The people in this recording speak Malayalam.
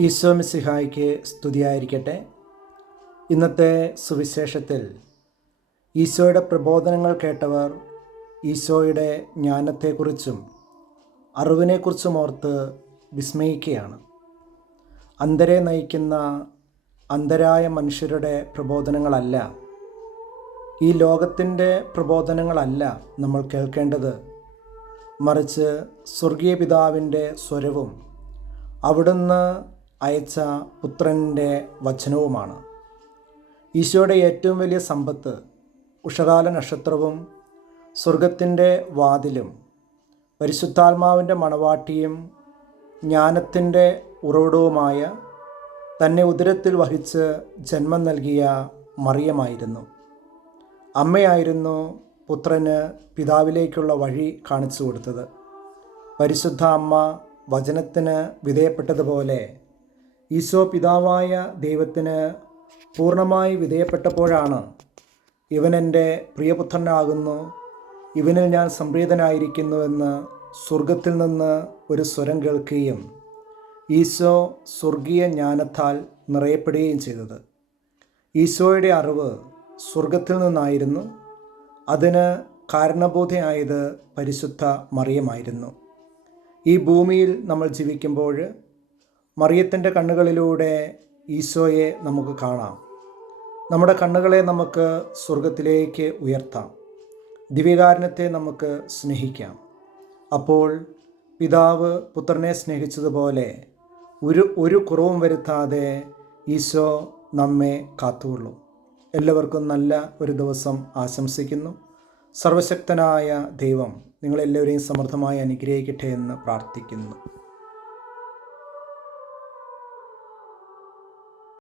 ഈശോ മിശിഹായ്ക്ക് സ്തുതിയായിരിക്കട്ടെ. ഇന്നത്തെ സുവിശേഷത്തിൽ ഈശോയുടെ പ്രബോധനങ്ങൾ കേട്ടവർ ഈശോയുടെ ജ്ഞാനത്തെക്കുറിച്ചും അറിവിനെക്കുറിച്ചും ഓർത്ത് വിസ്മയിക്കുകയാണ്. അന്ധരെ നയിക്കുന്ന അന്ധരായ മനുഷ്യരുടെ പ്രബോധനങ്ങളല്ല, ഈ ലോകത്തിൻ്റെ പ്രബോധനങ്ങളല്ല നമ്മൾ കേൾക്കേണ്ടത്. മറിച്ച് സ്വർഗീയ പിതാവിൻ്റെ സ്വരവും അവിടുന്ന് അയച്ച പുത്രൻ്റെ വചനവുമാണ്. ഈശോയുടെ ഏറ്റവും വലിയ സമ്പത്ത് ഉഷകാല നക്ഷത്രവും സ്വർഗത്തിൻ്റെ വാതിലും പരിശുദ്ധാത്മാവിൻ്റെ മണവാട്ടിയും ജ്ഞാനത്തിൻ്റെ ഉറവിടവുമായ തന്നെ ഉദരത്തിൽ വഹിച്ച് ജന്മം നൽകിയ മറിയമായിരുന്നു. അമ്മയായിരുന്നു പുത്രന് പിതാവിലേക്കുള്ള വഴി കാണിച്ചു കൊടുത്തത്. പരിശുദ്ധ അമ്മ വചനത്തിന് വിധേയപ്പെട്ടതുപോലെ ഈശോ പിതാവായ ദൈവത്തിന് പൂർണ്ണമായി വിധേയപ്പെട്ടപ്പോഴാണ് ഇവൻ എൻ്റെ പ്രിയപുത്രനാകുന്നു, ഇവനിൽ ഞാൻ സംപ്രീതനായിരിക്കുന്നുവെന്ന് സ്വർഗത്തിൽ നിന്ന് ഒരു സ്വരം കേൾക്കുകയും ഈശോ സ്വർഗീയ ജ്ഞാനത്താൽ നിറയപ്പെടുകയും ചെയ്തത്. ഈശോയുടെ അറിവ് സ്വർഗത്തിൽ നിന്നായിരുന്നു. അതിന് കാരണബോധയായത് പരിശുദ്ധ മറിയമായിരുന്നു. ഈ ഭൂമിയിൽ നമ്മൾ ജീവിക്കുമ്പോൾ മറിയത്തിൻ്റെ കണ്ണുകളിലൂടെ ഈശോയെ നമുക്ക് കാണാം. നമ്മുടെ കണ്ണുകളെ നമുക്ക് സ്വർഗത്തിലേക്ക് ഉയർത്താം. ദിവ്യകാരുണ്യത്തെ നമുക്ക് സ്നേഹിക്കാം. അപ്പോൾ പിതാവ് പുത്രനെ സ്നേഹിച്ചതുപോലെ ഒരു കുറവും വരുത്താതെ ഈശോ നമ്മെ കാത്തുകൊള്ളും. എല്ലാവർക്കും നല്ല ഒരു ദിവസം ആശംസിക്കുന്നു. സർവശക്തനായ ദൈവം നിങ്ങളെല്ലാവരെയും സമൃദ്ധമായി അനുഗ്രഹിക്കട്ടെ എന്ന് പ്രാർത്ഥിക്കുന്നു.